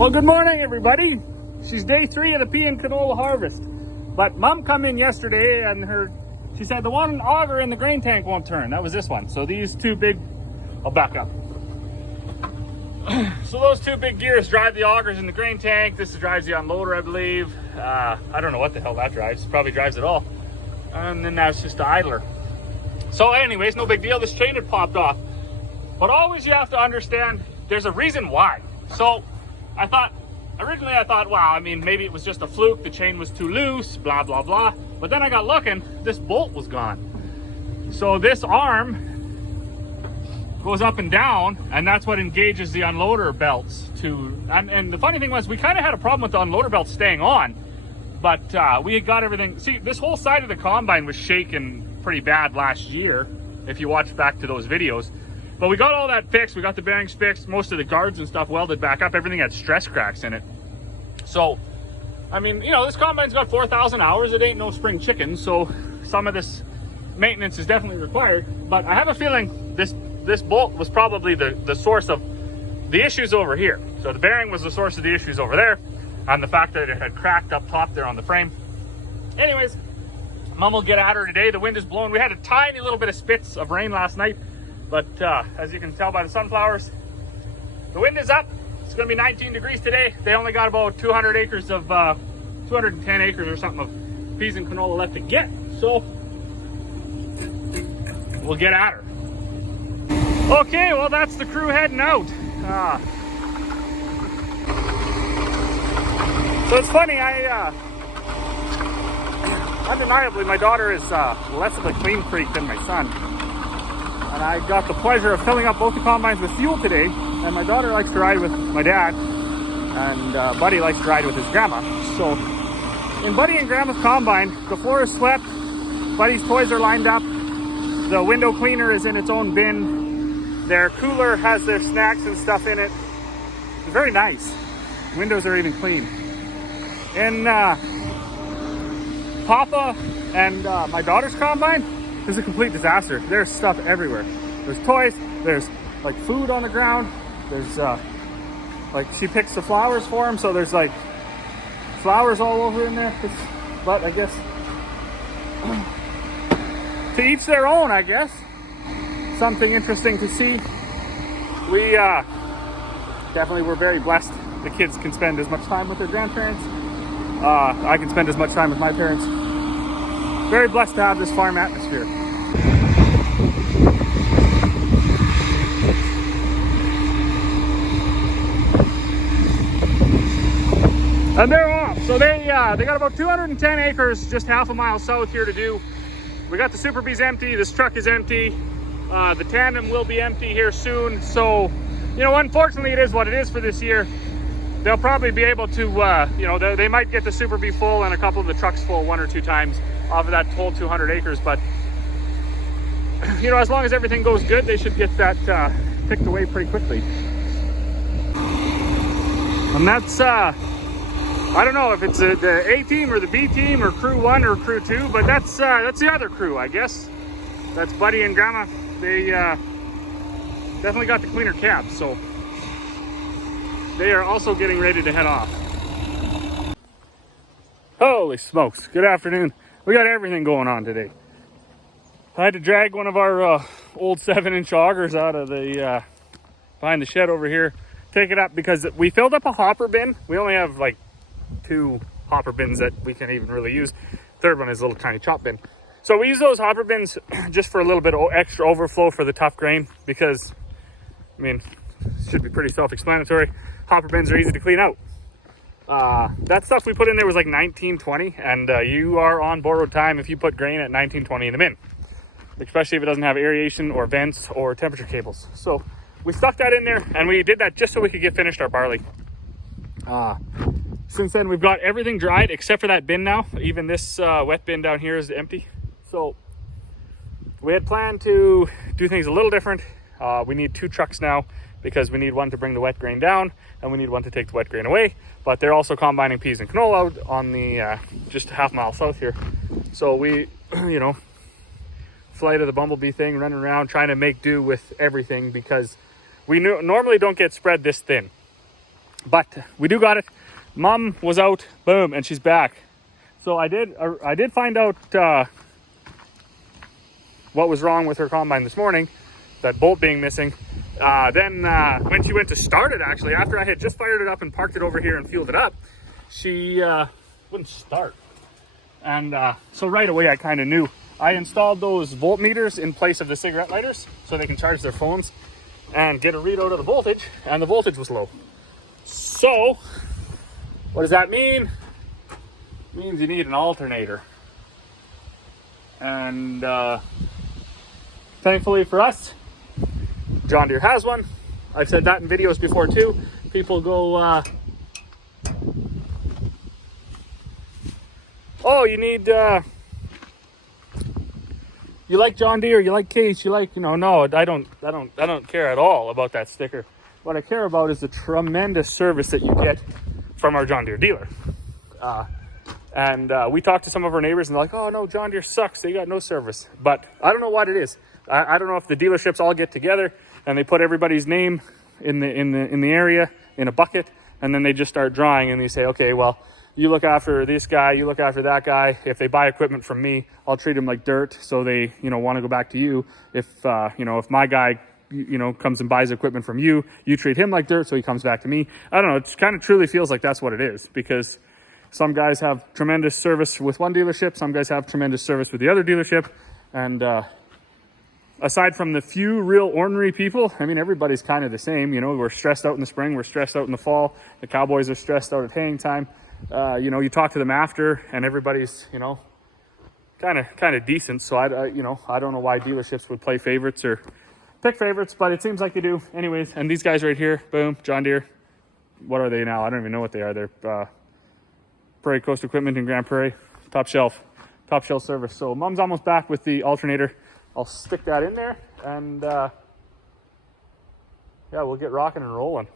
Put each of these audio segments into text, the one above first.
Well, good morning, everybody. She's day 3 of the pea and canola harvest. But Mom come in yesterday and she said the one auger in the grain tank won't turn. That was this one. So these two big, I'll back up. So those two big gears drive the augers in the grain tank. This drives the unloader, I believe. I don't know what the hell that drives. Probably drives it all. And then that's just the idler. So anyways, no big deal. This chain had popped off. But always you have to understand there's a reason why. So originally I thought, wow, I mean, maybe it was just a fluke. The chain was too loose, blah, blah, blah. But then I got looking, this bolt was gone. So this arm goes up and down, and that's what engages the unloader belts and the funny thing was, we kind of had a problem with the unloader belts staying on, but we had got everything. See, this whole side of the combine was shaking pretty bad last year, if you watch back to those videos. But we got all that fixed. We got the bearings fixed, most of the guards and stuff welded back up. Everything had stress cracks in it. So, I mean, you know, this combine's got 4,000 hours. It ain't no spring chicken, so some of this maintenance is definitely required. But I have a feeling this bolt was probably the source of the issues over here. So the bearing was the source of the issues over there, and the fact that it had cracked up top there on the frame. Anyways, Mom will get at her today. The wind is blowing. We had a tiny little bit of spits of rain last night. But as you can tell by the sunflowers, the wind is up. It's going to be 19 degrees today. They only got about 200 acres of, 210 acres or something of peas and canola left to get. So we'll get at her. Okay, well, that's the crew heading out. So it's funny, undeniably, my daughter is less of a clean freak than my son. And I got the pleasure of filling up both the combines with fuel today. And my daughter likes to ride with my dad, and Buddy likes to ride with his grandma. So in Buddy and Grandma's combine, the floor is swept, Buddy's toys are lined up, the window cleaner is in its own bin, their cooler has their snacks and stuff in it. It's very nice. Windows are even clean. In Papa and my daughter's combine, it's a complete disaster. There's stuff everywhere. There's toys, there's like food on the ground, there's like she picks the flowers for him, so there's like flowers all over in there. But I guess to each their own, I guess. Something interesting to see. We definitely were very blessed. The kids can spend as much time with their grandparents. I can spend as much time with my parents. Very blessed to have this farm atmosphere. And they're off. So they got about 210 acres, just half a mile south here to do. We got the Super Bees empty. This truck is empty. The tandem will be empty here soon. So, you know, unfortunately, it is what it is for this year. They'll probably be able to, you know, they might get the Super Bee full and a couple of the trucks full 1 or 2 times off of that whole 200 acres. But, you know, as long as everything goes good, they should get that picked away pretty quickly. And that's, I don't know if it's the A team or the B team or crew 1 or crew 2, but that's the other crew, I guess. That's Buddy and Grandma. They definitely got the cleaner cab, so they are also getting ready to head off. Holy smokes, good afternoon. We got everything going on today. I had to drag one of our old 7-inch augers out of the behind the shed over here, take it up because we filled up a hopper bin. We only have like 2 hopper bins that we can even really use. Third one is a little tiny chop bin. So we use those hopper bins just for a little bit of extra overflow for the tough grain because, I mean, it should be pretty self-explanatory. Hopper bins are easy to clean out. That stuff we put in there was like $19.20, and you are on borrowed time if you put grain at $19.20 in the bin, especially if it doesn't have aeration or vents or temperature cables. So we stuck that in there, and we did that just so we could get finished our barley. Since then, we've got everything dried except for that bin now. Even this wet bin down here is empty. So we had planned to do things a little different. We need 2 trucks now because we need one to bring the wet grain down and we need one to take the wet grain away. But they're also combining peas and canola out on the just a half mile south here. So we, you know, flight of the bumblebee thing, running around trying to make do with everything because we normally don't get spread this thin. But we do got it. Mom was out, boom, and she's back. So I did find out what was wrong with her combine this morning, that bolt being missing. Then when she went to start it, actually, after I had just fired it up and parked it over here and fueled it up, she wouldn't start. And so right away I kind of knew. I installed those voltmeters in place of the cigarette lighters so they can charge their phones and get a readout of the voltage, and the voltage was low. So what does that mean? It means you need an alternator. And thankfully for us, John Deere has one. I've said that in videos before too. People go, oh, you need, you like John Deere, you like Case, you like, no, I don't care at all about that sticker. What I care about is the tremendous service that you get from our John Deere dealer. And we talked to some of our neighbors and they're like, oh no, John Deere sucks, they got no service. But I don't know what it is. I don't know if the dealerships all get together and they put everybody's name in the area in a bucket, and then they just start drawing and they say, okay, well, you look after this guy, you look after that guy. If they buy equipment from me, I'll treat them like dirt, so they, want to go back to you. If, if my guy, comes and buys equipment from you, you treat him like dirt, so he comes back to me. I don't know. It kind of truly feels like that's what it is, because some guys have tremendous service with one dealership, some guys have tremendous service with the other dealership, and aside from the few real ornery people, I mean, everybody's kind of the same. We're stressed out in the spring, we're stressed out in the fall. The cowboys are stressed out at haying time. You talk to them after, and everybody's, kind of decent. So I don't know why dealerships would play favorites or pick favorites, but it seems like they do. Anyways, and these guys right here, boom, John Deere. What are they now? I don't even know what they are. They're Prairie Coast Equipment in Grand Prairie, top shelf service. So Mom's almost back with the alternator. I'll stick that in there, and yeah, we'll get rocking and rolling.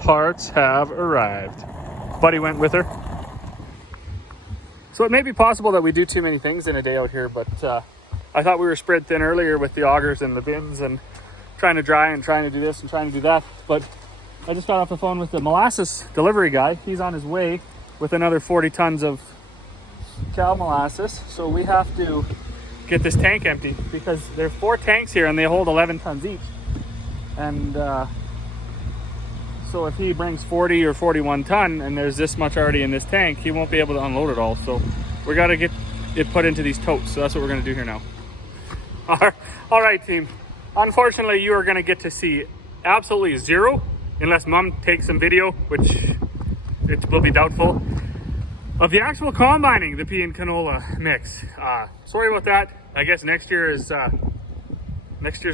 Parts have arrived. Buddy went with her. So it may be possible that we do too many things in a day out here, but I thought we were spread thin earlier with the augers and the bins and trying to dry and trying to do this and trying to do that. But I just got off the phone with the molasses delivery guy. He's on his way with another 40 tons of cow molasses. So we have to get this tank empty, because there are 4 tanks here and they hold 11 tons each. And so if he brings 40 or 41 ton and there's this much already in this tank, he won't be able to unload it all. So we got to get it put into these totes. So that's what we're going to do here now. All right, team. Unfortunately, you are going to get to see absolutely zero, unless Mom takes some video, which it will be doubtful, of the actual combining the pea and canola mix. Sorry about that. I guess next year's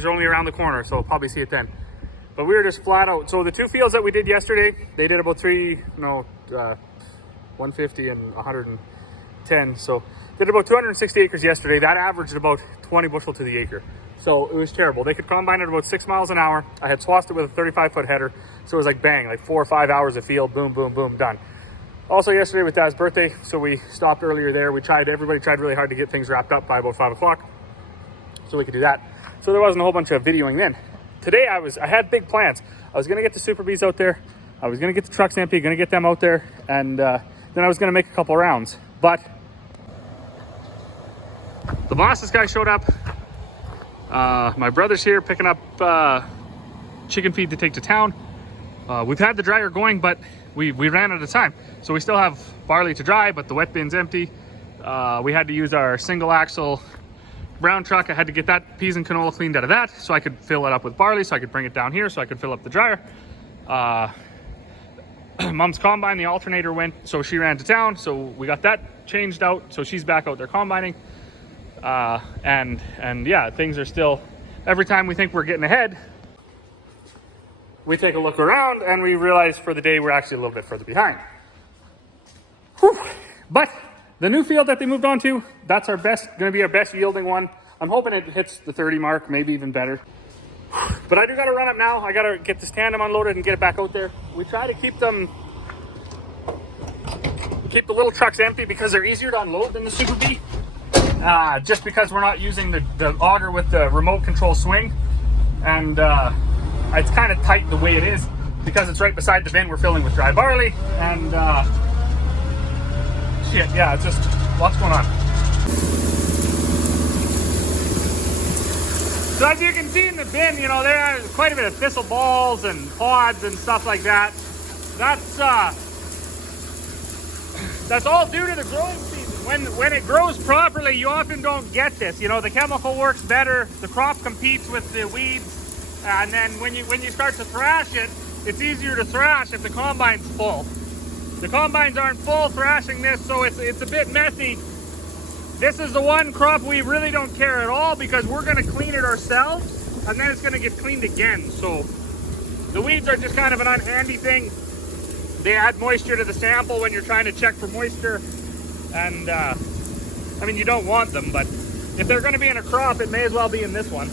only around the corner, so I'll probably see it then. But we were just flat out. So the 2 fields that we did yesterday, they did about 150 and 110. So did about 260 acres yesterday. That averaged about 20 bushel to the acre. So it was terrible. They could combine at about 6 miles an hour. I had swassed it with a 35-foot header. So it was like bang, like 4 or 5 hours of field, boom, boom, boom, done. Also yesterday with Dad's birthday, so we stopped earlier there. Everybody tried really hard to get things wrapped up by about 5 o'clock so we could do that. So there wasn't a whole bunch of videoing then. Today I had big plans. I was gonna get the Super Bees out there. I was gonna get the trucks empty, gonna get them out there, and then I was gonna make a couple rounds. But the molasses guy showed up. My brother's here picking up chicken feed to take to town. We've had the dryer going, but we ran out of time. So we still have barley to dry, but the wet bin's empty. We had to use our single axle brown truck. I had to get that peas and canola cleaned out of that so I could fill it up with barley, so I could bring it down here so I could fill up the dryer. Mom's combine, the alternator went, so she ran to town, so we got that changed out, so she's back out there combining. And yeah, things are still, every time we think we're getting ahead, we take a look around and we realize for the day we're actually a little bit further behind. Whew. But the new field that they moved on to, that's going to be our best yielding one. I'm hoping it hits the 30 mark, maybe even better. But I do got to run up now. I got to get this tandem unloaded and get it back out there. We try to keep the little trucks empty because they're easier to unload than the Super Bee. Just because we're not using the auger with the remote control swing. And it's kind of tight the way it is because it's right beside the bin we're filling with dry barley. And shit, yeah, it's just lots going on. So as you can see in the bin, you know, there are quite a bit of thistle balls and pods and stuff like that. That's all due to the growing season. When it grows properly, you often don't get this. You know, the chemical works better, the crop competes with the weeds, and then when you start to thrash it, it's easier to thrash if the combine's full. The combines aren't full thrashing this, so it's a bit messy. This is the one crop we really don't care at all because we're going to clean it ourselves, and then it's going to get cleaned again. So the weeds are just kind of an unhandy thing. They add moisture to the sample when you're trying to check for moisture. And I mean, you don't want them, but if they're going to be in a crop, it may as well be in this one.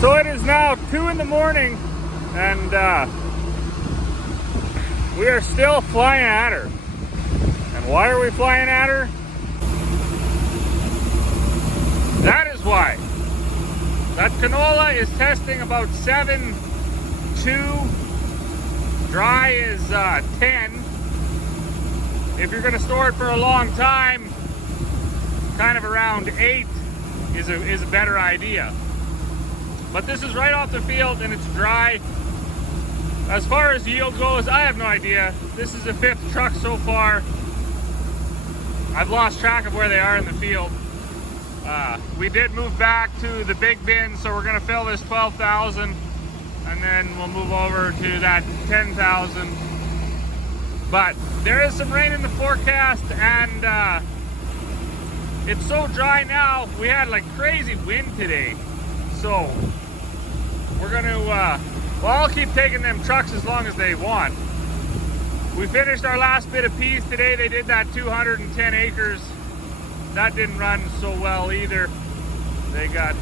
So it is now 2 in the morning, and we are still flying at her. And why are we flying at her? That is why. That canola is testing about 7.2. Dry is 10. If you're going to store it for a long time, kind of around 8 is a better idea. But this is right off the field and it's dry. As far as yield goes, I have no idea. This is the 5th truck so far. I've lost track of where they are in the field. We did move back to the big bin, so we're gonna fill this 12,000 and then we'll move over to that 10,000. But there is some rain in the forecast, and it's so dry now. We had like crazy wind today. So we're gonna, well, I'll keep taking them trucks as long as they want. We finished our last bit of peas today. They did that 210 acres. That didn't run so well either. They got,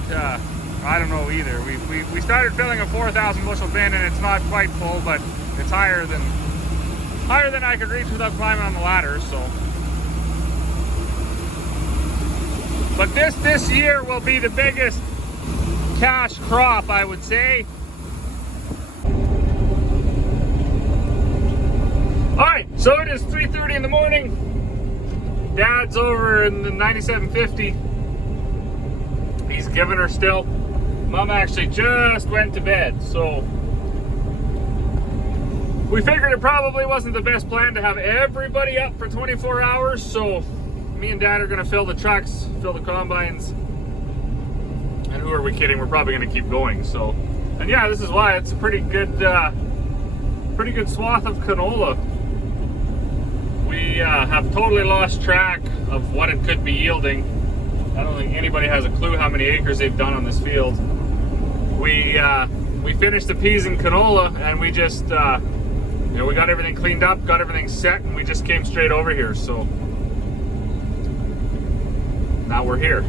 I don't know either. We started filling a 4,000 bushel bin and it's not quite full, but it's higher than I could reach without climbing on the ladder, so. But this year will be the biggest cash crop, I would say. Alright, so it is 3:30 in the morning. Dad's over in the 9750. He's giving her still. Mom actually just went to bed, so we figured it probably wasn't the best plan to have everybody up for 24 hours, so me and Dad are gonna fill the trucks, fill the combines. And who are we kidding? We're probably going to keep going. So, and yeah, this is why it's a pretty good swath of canola. We have totally lost track of what it could be yielding. I don't think anybody has a clue how many acres they've done on this field. We finished the peas and canola, and we just, you know, we got everything cleaned up, got everything set, and we just came straight over here. So now we're here.